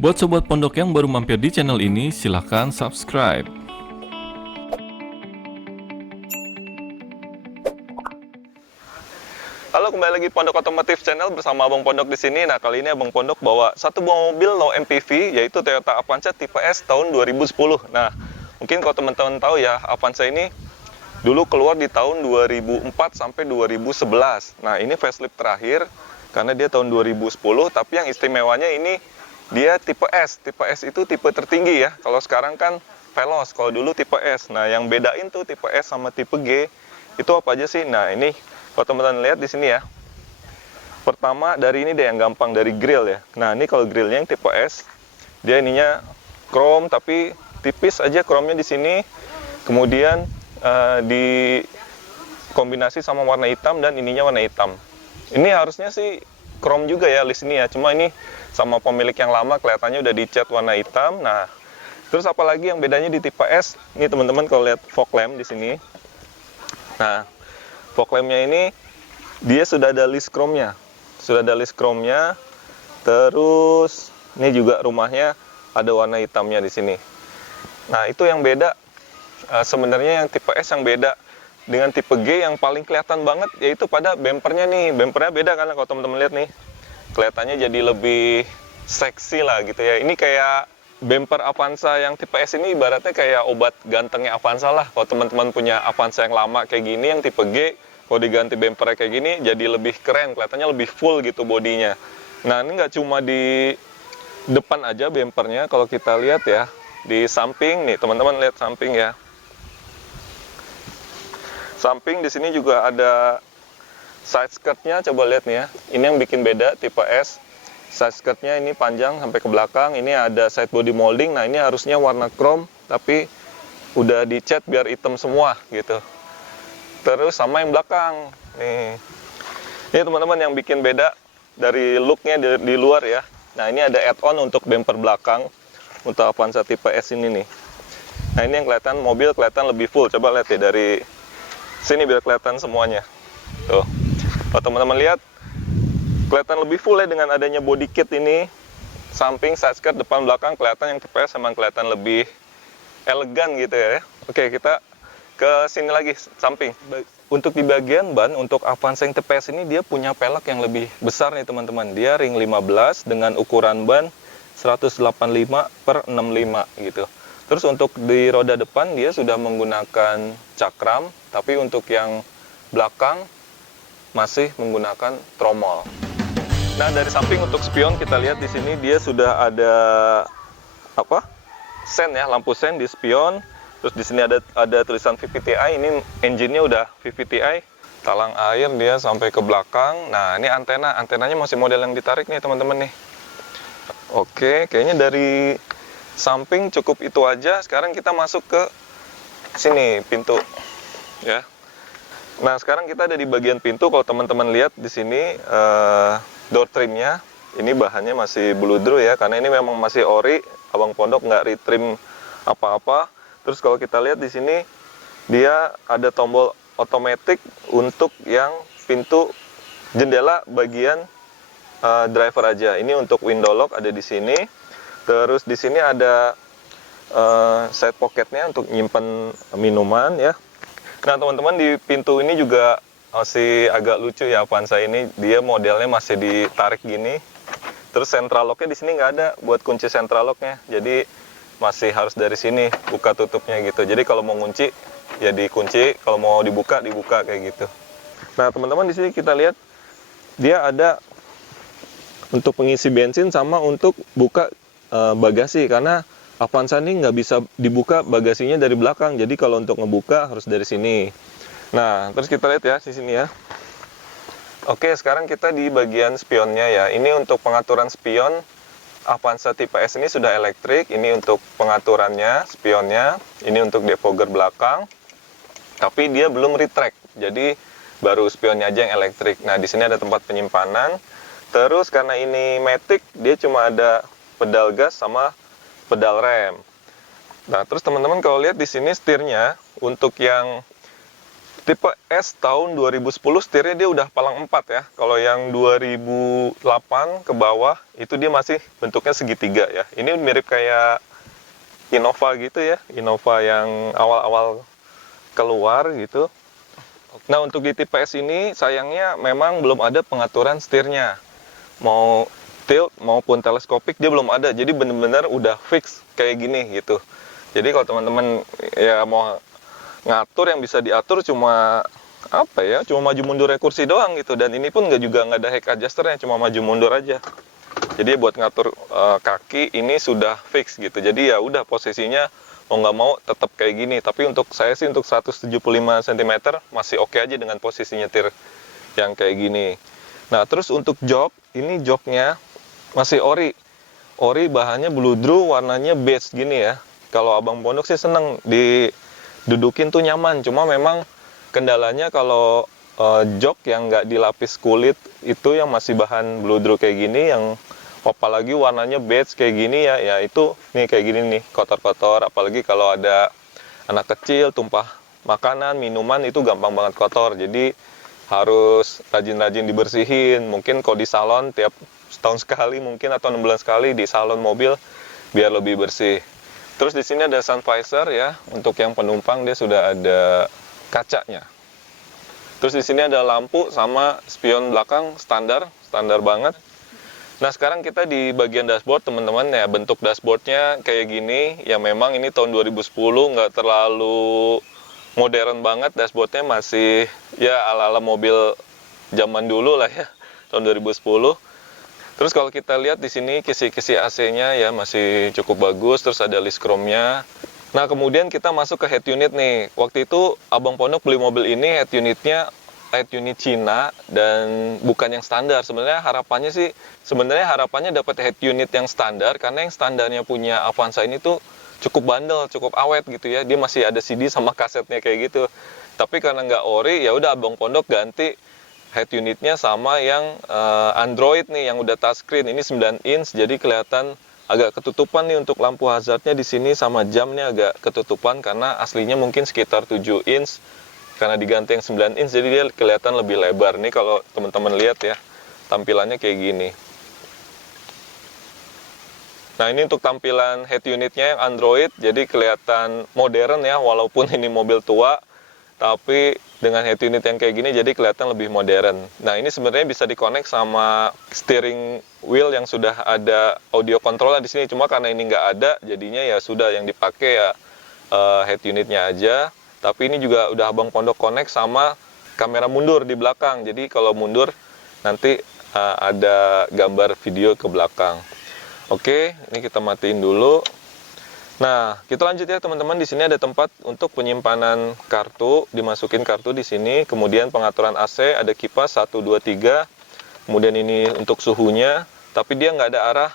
Buat sobat pondok yang baru mampir di channel ini, silahkan subscribe. Halo, kembali lagi Pondok Otomotif Channel bersama Abang Pondok di sini. Nah, kali ini Abang Pondok bawa satu buah mobil low MPV, yaitu Toyota Avanza tipe S tahun 2010. Nah, mungkin kalau teman-teman tahu ya, Avanza ini dulu keluar di tahun 2004 sampai 2011. Nah, ini facelift terakhir karena dia tahun 2010, tapi yang istimewanya ini dia tipe S. Tipe S itu tipe tertinggi ya. Kalau sekarang kan Veloz, kalau dulu tipe S. Nah, yang bedain tuh tipe S sama tipe G itu apa aja sih? Nah, ini kalau teman-teman lihat di sini ya. Pertama dari ini deh yang gampang, dari grill ya. Nah, ini kalau grillnya yang tipe S, dia ininya chrome tapi tipis aja chrome-nya di sini. Kemudian di kombinasi sama warna hitam dan ininya warna hitam. Ini harusnya sih chrome juga ya list ini ya. Cuma ini sama pemilik yang lama kelihatannya udah dicat warna hitam. Nah, terus apalagi yang bedanya di tipe S? Ini teman-teman kalau lihat fog lamp di sini. Nah, fog lamp-nya ini dia sudah ada list chrome-nya. Sudah ada list chrome-nya. Terus ini juga rumahnya ada warna hitamnya di sini. Nah, itu yang beda. Sebenarnya yang tipe S yang beda dengan tipe G yang paling kelihatan banget yaitu pada bempernya nih. Bempernya beda kan kalau teman-teman lihat nih. Kelihatannya jadi lebih seksi lah gitu ya. Ini kayak bemper Avanza yang tipe S ini ibaratnya kayak obat gantengnya Avanza lah. Kalau teman-teman punya Avanza yang lama kayak gini, yang tipe G, kalau diganti bempernya kayak gini, jadi lebih keren, kelihatannya lebih full gitu bodinya. Nah, ini nggak cuma di depan aja bempernya, kalau kita lihat ya, di samping nih, teman-teman lihat samping ya. Samping di sini juga ada side skirt-nya, coba lihat nih ya. Ini yang bikin beda tipe S. Side skirt-nya ini panjang sampai ke belakang. Ini ada side body molding. Nah, ini harusnya warna chrome, tapi udah dicat biar hitam semua gitu. Terus sama yang belakang. Nih. Ini teman-teman yang bikin beda dari look-nya di luar ya. Nah, ini ada add-on untuk bumper belakang untuk Avanza tipe S ini nih. Nah, ini yang kelihatan mobil kelihatan lebih full. Coba lihat ya dari sini biar kelihatan semuanya. Tuh. Kalau teman-teman lihat kelihatan lebih full ya dengan adanya body kit ini. Samping, side skirt, depan, belakang kelihatan yang tipe S emang kelihatan lebih elegan gitu ya. Oke, kita ke sini lagi, samping. Untuk di bagian ban, untuk Avanza yang tipe S ini dia punya pelek yang lebih besar nih teman-teman. Dia ring 15 dengan ukuran ban 185/65 gitu. Terus untuk di roda depan dia sudah menggunakan cakram, tapi untuk yang belakang masih menggunakan tromol. Nah, dari samping untuk spion kita lihat di sini dia sudah ada apa? Sen ya, lampu sen di spion. Terus di sini ada tulisan VVTi. Ini engine-nya udah VVTi. Talang air dia sampai ke belakang. Nah, ini antenanya masih model yang ditarik nih teman-teman nih. Oke, kayaknya dari samping cukup itu aja. Sekarang kita masuk ke sini pintu ya. Nah, sekarang kita ada di bagian pintu. Kalau teman-teman lihat di sini door trimnya, ini bahannya masih bludru ya, karena ini memang masih ori. Abang Pondok nggak retrim apa-apa. Terus kalau kita lihat di sini, dia ada tombol otomatis untuk yang pintu jendela bagian driver aja. Ini untuk window lock ada di sini. Terus di sini ada side pocketnya untuk nyimpen minuman ya. Nah, teman-teman di pintu ini juga masih agak lucu ya Avanza ini. Dia modelnya masih ditarik gini. Terus central lock-nya di sini nggak ada buat kunci central lock-nya. Jadi masih harus dari sini buka tutupnya gitu. Jadi kalau mau kunci ya dikunci, kalau mau dibuka kayak gitu. Nah, teman-teman di sini kita lihat dia ada untuk pengisi bensin sama untuk buka bagasi, karena Avanza ini nggak bisa dibuka bagasinya dari belakang. Jadi kalau untuk ngebuka harus dari sini. Nah, terus kita lihat ya di sini ya. Oke, sekarang kita di bagian spionnya ya. Ini untuk pengaturan spion. Avanza tipe S ini sudah elektrik. Ini untuk pengaturannya, spionnya. Ini untuk defogger belakang. Tapi dia belum retract. Jadi baru spionnya aja yang elektrik. Nah, di sini ada tempat penyimpanan. Terus karena ini matic, dia cuma ada pedal gas sama pedal rem. Nah, terus teman-teman kalau lihat di sini setirnya untuk yang Tipe S tahun 2010 setirnya dia udah palang 4 ya. Kalau yang 2008 ke bawah itu dia masih bentuknya segitiga ya. Ini mirip kayak Innova gitu ya. Innova yang awal-awal keluar gitu. Nah, untuk di tipe S ini sayangnya memang belum ada pengaturan setirnya. Mau tilt maupun teleskopik dia belum ada. Jadi benar-benar udah fix kayak gini gitu. Jadi kalau teman-teman ya mau ngatur, yang bisa diatur cuma apa ya, cuma maju mundurnya kursi doang gitu. Dan ini pun nggak ada head adjusternya, cuma maju mundur aja. Jadi buat ngatur kaki ini sudah fix gitu. Jadi ya udah posisinya mau nggak mau tetap kayak gini. Tapi untuk saya sih untuk 175 cm masih oke aja dengan posisi nyetir yang kayak gini. Nah, terus untuk jok, ini joknya masih ori. Ori bahannya bludru, warnanya beige gini ya. Kalau abang pondok sih seneng didudukin tuh nyaman. Cuma memang kendalanya kalau jok yang nggak dilapis kulit itu yang masih bahan bludru kayak gini, yang apalagi warnanya beige kayak gini ya itu nih kayak gini nih kotor-kotor. Apalagi kalau ada anak kecil tumpah makanan, minuman itu gampang banget kotor. Jadi harus rajin-rajin dibersihin. Mungkin kalau di salon tiap setahun sekali mungkin atau 6 bulan sekali di salon mobil biar lebih bersih. Terus di sini ada sun visor ya. Untuk yang penumpang dia sudah ada kacanya. Terus di sini ada lampu sama spion belakang standar banget. Nah, sekarang kita di bagian dashboard teman-teman ya. Bentuk dashboardnya kayak gini. Ya memang ini tahun 2010 nggak terlalu modern banget, dashboardnya masih ya ala-ala mobil zaman dulu lah ya, tahun 2010. Terus kalau kita lihat di sini kisi-kisi AC-nya ya masih cukup bagus, terus ada list chrome-nya. Nah, kemudian kita masuk ke head unit nih. Waktu itu abang pondok beli mobil ini head unit Cina dan bukan yang standar. Sebenarnya harapannya dapat head unit yang standar, karena yang standarnya punya Avanza ini tuh cukup bandel, cukup awet gitu ya. Dia masih ada CD sama kasetnya kayak gitu. Tapi karena nggak ori, ya udah abang pondok ganti head unitnya sama yang Android nih, yang udah touchscreen. Ini 9 inch, jadi kelihatan agak ketutupan nih untuk lampu hazardnya di sini, sama jamnya agak ketutupan karena aslinya mungkin sekitar 7 inch. Karena diganti yang 9 inch, jadi dia kelihatan lebih lebar. Nih kalau teman-teman lihat ya, tampilannya kayak gini. Nah, ini untuk tampilan head unitnya yang Android, jadi kelihatan modern ya, walaupun ini mobil tua, tapi dengan head unit yang kayak gini jadi kelihatan lebih modern. Nah, ini sebenarnya bisa dikonek sama steering wheel yang sudah ada audio control di sini, cuma karena ini nggak ada, jadinya ya sudah yang dipakai ya head unitnya aja. Tapi ini juga udah abang pondok connect sama kamera mundur di belakang, jadi kalau mundur nanti ada gambar video ke belakang. Oke, ini kita matiin dulu. Nah, kita lanjut ya teman-teman. Di sini ada tempat untuk penyimpanan kartu, dimasukin kartu di sini. Kemudian pengaturan AC, ada kipas 1, 2, 3. Kemudian ini untuk suhunya, tapi dia nggak ada arah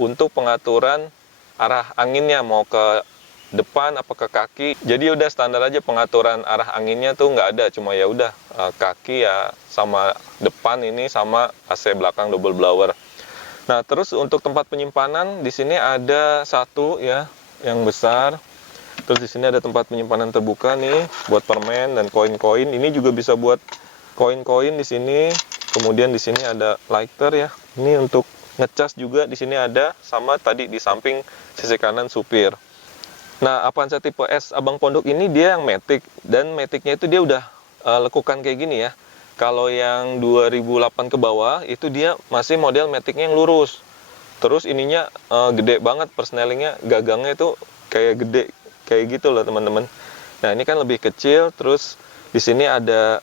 untuk pengaturan arah anginnya, mau ke depan apa ke kaki. Jadi udah standar aja pengaturan arah anginnya tuh nggak ada, cuma ya udah kaki ya sama depan ini sama AC belakang double blower. Nah, terus untuk tempat penyimpanan di sini ada satu ya yang besar. Terus di sini ada tempat penyimpanan terbuka nih buat permen dan koin-koin. Ini juga bisa buat koin-koin di sini. Kemudian di sini ada lighter ya. Ini untuk ngecas juga di sini ada, sama tadi di samping sisi kanan supir. Nah, Avanza tipe S abang pondok ini dia yang matic, dan maticnya itu dia udah lekukan kayak gini ya. Kalau yang 2008 ke bawah itu dia masih model maticnya yang lurus. Terus ininya gede banget, persnelingnya, gagangnya itu kayak gede kayak gitu loh teman-teman. Nah, ini kan lebih kecil. Terus di sini ada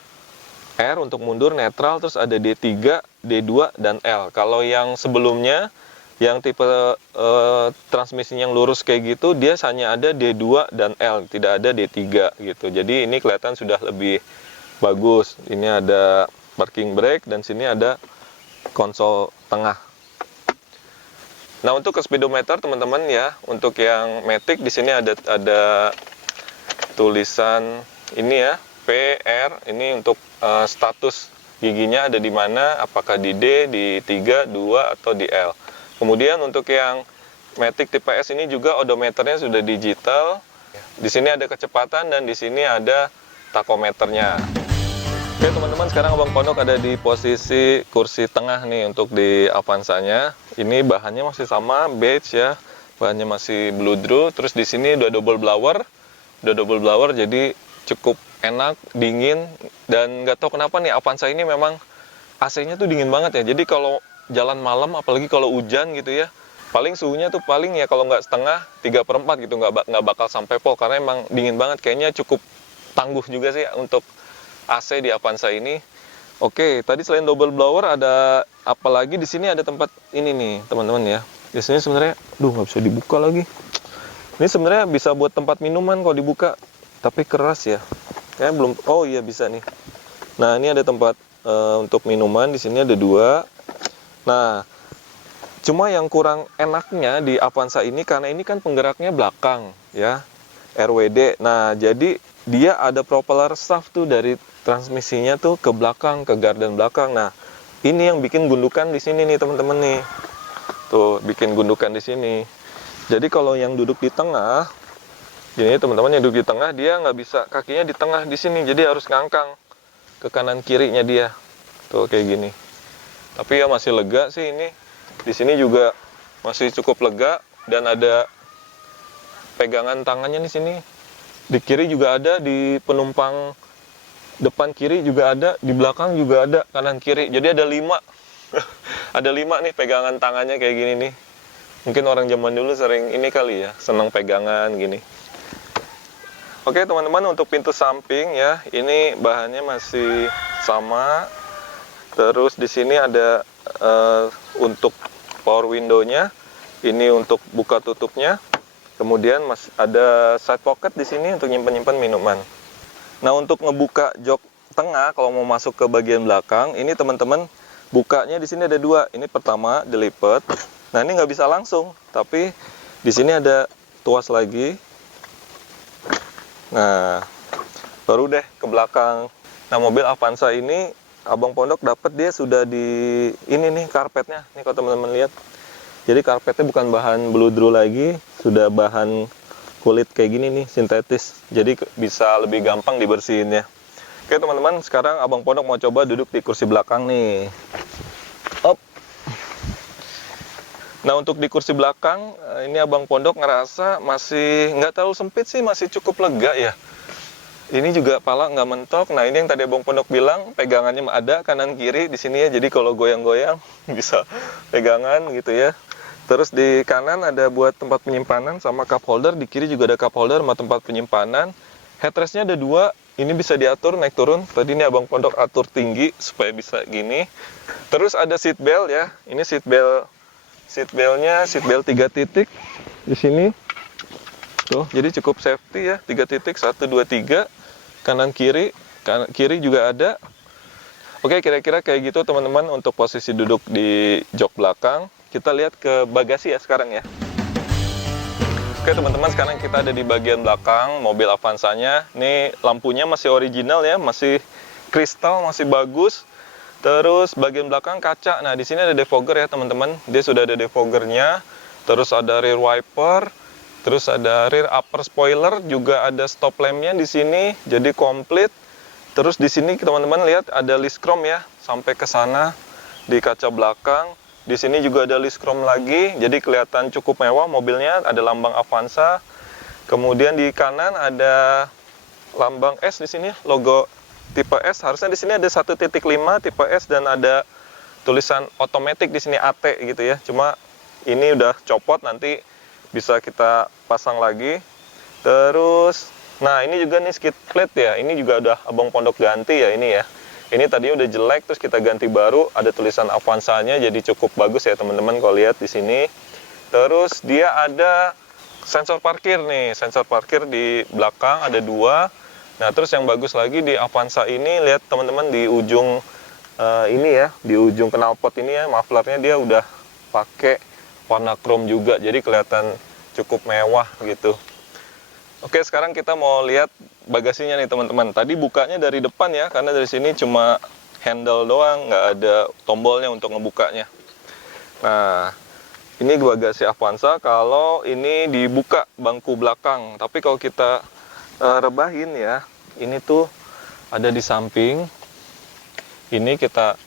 R untuk mundur, netral, terus ada D3, D2 dan L. Kalau yang sebelumnya yang tipe transmisi yang lurus kayak gitu, dia hanya ada D2 dan L, tidak ada D3 gitu. Jadi ini kelihatan sudah lebih bagus. Ini ada parking brake dan sini ada konsol tengah. Nah, untuk ke speedometer teman-teman ya, untuk yang matic di sini ada tulisan ini ya, PR. Ini untuk status giginya ada di mana, apakah di D, di 3, 2 atau di L. Kemudian untuk yang matic tipe S ini juga odometernya sudah digital. Di sini ada kecepatan dan di sini ada takometernya. Oke teman-teman, sekarang Abang Pondok ada di posisi kursi tengah nih untuk di Avanza-nya. Ini bahannya masih sama, beige ya. Bahannya masih bludru. Terus di sini udah double blower, jadi cukup enak, dingin. Dan nggak tahu kenapa nih Avanza ini memang AC-nya tuh dingin banget ya. Jadi kalau jalan malam, apalagi kalau hujan gitu ya, paling suhunya tuh paling ya kalau nggak setengah, 3/4 gitu, nggak bakal sampai pol. Karena emang dingin banget, kayaknya cukup tangguh juga sih untuk AC di Avanza ini. Oke, tadi selain double blower ada apa lagi? Di sini ada tempat ini nih, teman-teman ya. Di sini sebenarnya, nggak bisa dibuka lagi. Ini sebenarnya bisa buat tempat minuman kalau dibuka, tapi keras ya. Kayaknya belum. Oh iya bisa nih. Nah ini ada tempat untuk minuman. Di sini ada 2. Nah, cuma yang kurang enaknya di Avanza ini karena ini kan penggeraknya belakang ya, RWD. Nah jadi dia ada propeller shaft tuh dari transmisinya tuh ke belakang, ke gardan belakang. Nah, ini yang bikin gundukan di sini nih teman-teman nih. Tuh, bikin gundukan di sini. Jadi kalau yang duduk di tengah, ini teman-teman yang duduk di tengah, dia nggak bisa kakinya di tengah di sini. Jadi harus ngangkang ke kanan kirinya dia. Tuh kayak gini. Tapi ya masih lega sih ini. Di sini juga masih cukup lega dan ada pegangan tangannya di sini. Di kiri juga ada, di penumpang depan kiri juga ada, di belakang juga ada, kanan kiri. Jadi ada 5. Ada 5 nih pegangan tangannya kayak gini nih. Mungkin orang zaman dulu sering ini kali ya, senang pegangan gini. Oke teman-teman, untuk pintu samping ya, ini bahannya masih sama. Terus di sini ada untuk power window-nya, ini untuk buka tutupnya. Kemudian ada side pocket di sini untuk nyimpen-nyimpen minuman. Nah untuk ngebuka jok tengah kalau mau masuk ke bagian belakang, ini teman-teman bukanya di sini ada 2. Ini pertama dilipat. Nah ini nggak bisa langsung, tapi di sini ada tuas lagi. Nah baru deh ke belakang. Nah mobil Avanza ini Abang Pondok dapat dia sudah di ini nih karpetnya. Nih kalau teman-teman lihat. Jadi karpetnya bukan bahan bludru lagi, sudah bahan kulit kayak gini nih, sintetis. Jadi bisa lebih gampang dibersihinnya. Oke teman-teman, sekarang Abang Pondok mau coba duduk di kursi belakang nih. Up. Nah untuk di kursi belakang, ini Abang Pondok ngerasa masih nggak terlalu sempit sih, masih cukup lega ya. Ini juga pala nggak mentok. Nah ini yang tadi Abang Pondok bilang, pegangannya ada kanan kiri di sini ya. Jadi kalau goyang-goyang bisa pegangan gitu ya. Terus di kanan ada buat tempat penyimpanan sama cup holder. Di kiri juga ada cup holder sama tempat penyimpanan. Headrestnya ada 2. Ini bisa diatur naik turun. Tadi ini Abang Pondok atur tinggi supaya bisa gini. Terus ada seat belt ya. Ini seat beltnya seat belt 3 titik di sini. Tuh, jadi cukup safety ya. 3 titik, 1, 2, 3. Kanan kiri juga ada. Oke, kira-kira kayak gitu teman-teman untuk posisi duduk di jok belakang. Kita lihat ke bagasi ya sekarang ya. Oke teman-teman, sekarang kita ada di bagian belakang mobil Avanza-nya. Ini lampunya masih original ya, masih kristal, masih bagus. Terus bagian belakang kaca. Nah di sini ada defogger ya teman-teman. Dia sudah ada defoggernya. Terus ada rear wiper. Terus ada rear upper spoiler. Juga ada stop lamp-nya di sini. Jadi komplit. Terus di sini teman-teman lihat ada list chrome ya, sampai ke sana di kaca belakang. Di sini juga ada list chrome lagi, jadi kelihatan cukup mewah mobilnya. Ada lambang Avanza. Kemudian di kanan ada lambang S di sini, logo tipe S. Harusnya di sini ada 1.5 tipe S dan ada tulisan automatic di sini AT gitu ya. Cuma ini udah copot, nanti bisa kita pasang lagi. Terus, nah ini juga nih skid plate ya. Ini juga udah Abang Pondok ganti ya ini ya. Ini tadinya udah jelek, terus kita ganti baru, ada tulisan Avanza-nya, jadi cukup bagus ya teman-teman kalau lihat di sini. Terus dia ada sensor parkir nih, sensor parkir di belakang ada 2. Nah terus yang bagus lagi di Avanza ini, lihat teman-teman di ujung ini ya, di ujung knalpot ini ya, mufflernya dia udah pakai warna chrome juga, jadi kelihatan cukup mewah gitu. Oke, sekarang kita mau lihat bagasinya nih teman-teman. Tadi bukanya dari depan ya, karena dari sini cuma handle doang, nggak ada tombolnya untuk ngebukanya. Nah, ini bagasi Avanza kalau ini dibuka bangku belakang. Tapi kalau kita rebahin ya, ini tuh ada di samping. Ini kita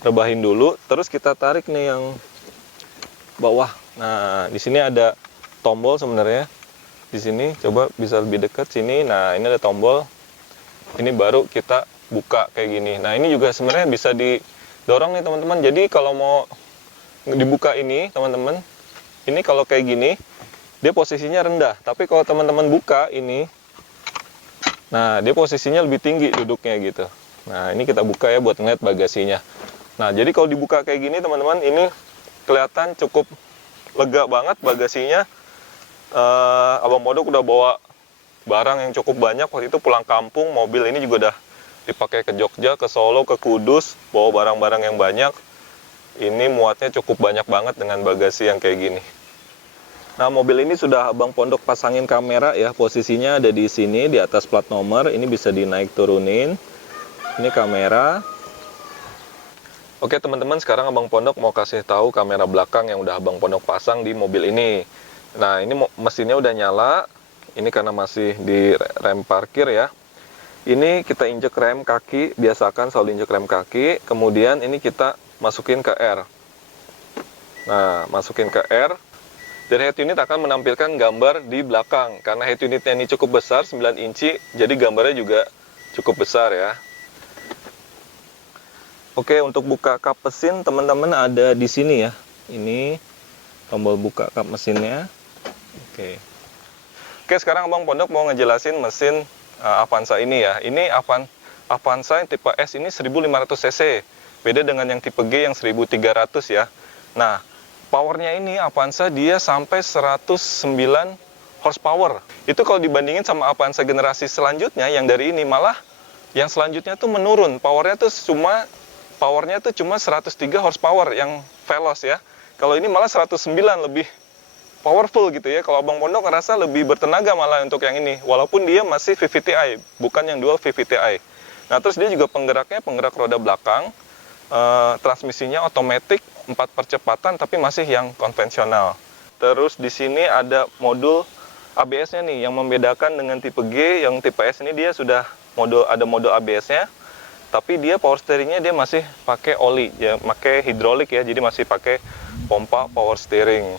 rebahin dulu, terus kita tarik nih yang bawah. Nah, di sini ada tombol sebenarnya. Di sini coba bisa lebih dekat sini. Nah, ini ada tombol. Ini baru kita buka kayak gini. Nah, ini juga sebenarnya bisa didorong nih teman-teman. Jadi kalau mau dibuka ini teman-teman, ini kalau kayak gini dia posisinya rendah. Tapi kalau teman-teman buka ini, nah dia posisinya lebih tinggi duduknya gitu. Nah, ini kita buka ya buat ngeliat bagasinya. Nah, jadi kalau dibuka kayak gini teman-teman, ini kelihatan cukup lega banget bagasinya. Abang Pondok udah bawa barang yang cukup banyak. Waktu itu pulang kampung, mobil ini juga udah dipakai ke Jogja, ke Solo, ke Kudus, bawa barang-barang yang banyak. Ini muatnya cukup banyak banget dengan bagasi yang kayak gini. Nah, mobil ini sudah Abang Pondok pasangin kamera ya. Posisinya ada di sini, di atas plat nomor. Ini bisa dinaik turunin. Ini kamera. Oke teman-teman, sekarang Abang Pondok mau kasih tahu kamera belakang yang udah Abang Pondok pasang di mobil ini. Nah, ini mesinnya udah nyala. Ini karena masih di rem parkir ya. Ini kita injek rem kaki, biasakan selalu injek rem kaki. Kemudian ini kita masukin ke R. Nah, masukin ke R. Dan head unit akan menampilkan gambar di belakang. Karena head unitnya ini cukup besar, 9 inci, jadi gambarnya juga cukup besar ya. Oke, untuk buka kap mesin teman-teman ada di sini ya. Ini tombol buka kap mesinnya. Oke, sekarang Abang Pondok mau ngejelasin mesin Avanza ini ya. Ini Avanza yang tipe S ini 1500 cc. Beda dengan yang tipe G yang 1300 ya. Nah, powernya ini Avanza dia sampai 109 horsepower. Itu kalau dibandingin sama Avanza generasi selanjutnya yang dari ini, malah yang selanjutnya tuh menurun. Powernya tuh cuma 103 horsepower yang veloz ya. Kalau ini malah 109, lebih powerful gitu ya. Kalau Abang Pondok ngerasa lebih bertenaga malah untuk yang ini. Walaupun dia masih VVT-i, bukan yang dual VVT-i. Nah, terus dia juga penggerak roda belakang. Transmisinya otomatis 4 percepatan tapi masih yang konvensional. Terus di sini ada modul ABS-nya nih yang membedakan dengan tipe G. Yang tipe S ini dia sudah ada modul ABS-nya. Tapi dia power steeringnya dia masih pakai oli, ya, pakai hidrolik ya, jadi masih pakai pompa power steering.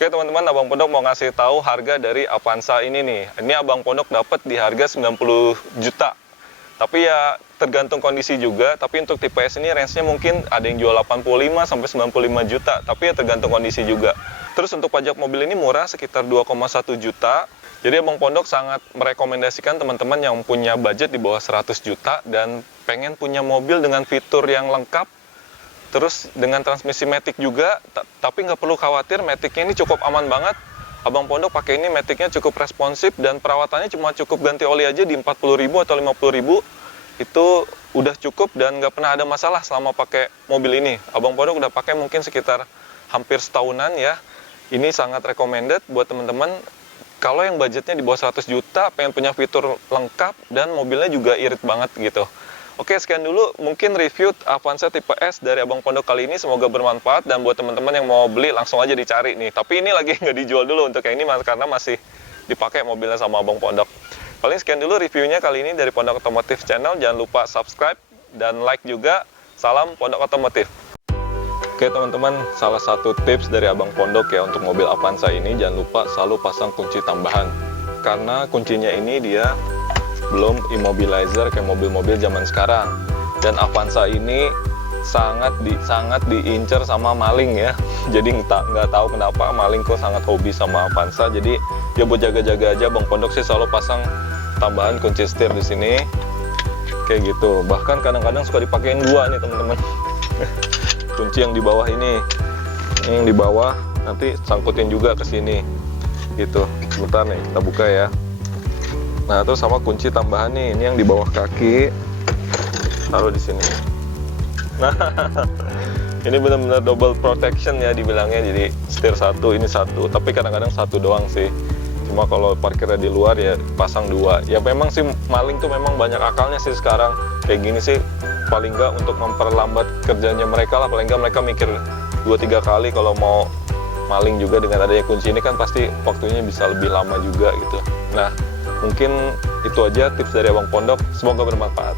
Oke teman-teman, Abang Pondok mau ngasih tahu harga dari Avanza ini nih. Ini Abang Pondok dapat di harga 90 juta. Tapi ya tergantung kondisi juga. Tapi untuk tipe S ini range-nya mungkin ada yang jual 85 sampai 95 juta. Tapi ya tergantung kondisi juga. Terus untuk pajak mobil ini murah, sekitar 2,1 juta. Jadi Abang Pondok sangat merekomendasikan teman-teman yang punya budget di bawah 100 juta dan pengen punya mobil dengan fitur yang lengkap. Terus dengan transmisi Matic juga, tapi nggak perlu khawatir, Maticnya ini cukup aman banget. Abang Pondok pakai ini Maticnya cukup responsif dan perawatannya cuma cukup ganti oli aja di 40.000 atau 50.000. Itu udah cukup dan nggak pernah ada masalah selama pakai mobil ini. Abang Pondok udah pakai mungkin sekitar hampir setahunan ya. Ini sangat recommended buat teman-teman. Kalau yang budgetnya di bawah 100 juta, pengen punya fitur lengkap dan mobilnya juga irit banget gitu. Oke, sekian dulu mungkin review Avanza tipe S dari Abang Pondok kali ini. Semoga bermanfaat dan buat teman-teman yang mau beli langsung aja dicari nih. Tapi ini lagi nggak dijual dulu untuk yang ini karena masih dipakai mobilnya sama Abang Pondok. Paling sekian dulu reviewnya kali ini dari Pondok Otomotif Channel. Jangan lupa subscribe, dan like juga. Salam Pondok Otomotif. Oke teman-teman, salah satu tips dari Abang Pondok ya untuk mobil Avanza ini, jangan lupa selalu pasang kunci tambahan. Karena kuncinya ini dia belum immobilizer kayak mobil-mobil zaman sekarang. Dan Avanza ini sangat diincar sama maling ya. Jadi nggak tahu kenapa maling kok sangat hobi sama Avanza. Jadi ya buat jaga-jaga aja, Bang Pondok sih selalu pasang tambahan kunci setir di sini kayak gitu. Bahkan kadang-kadang suka dipakein dua nih teman-teman. Kunci yang di bawah ini yang di bawah nanti sangkutin juga ke sini gitu. Sebentar nih kita buka ya. Nah terus sama kunci tambahan nih, ini yang di bawah kaki taruh di sini. Nah ini benar-benar double protection ya dibilangnya, jadi setir satu ini satu, tapi kadang-kadang satu doang sih. Cuma kalau parkirnya di luar ya pasang dua. Ya memang sih maling tuh memang banyak akalnya sih sekarang. Kayak gini sih paling nggak untuk memperlambat kerjanya mereka lah, paling nggak mereka mikir 2-3 kali kalau mau maling juga. Dengan adanya kunci ini kan pasti waktunya bisa lebih lama juga gitu. Nah mungkin itu aja tips dari Abang Pondok, semoga bermanfaat.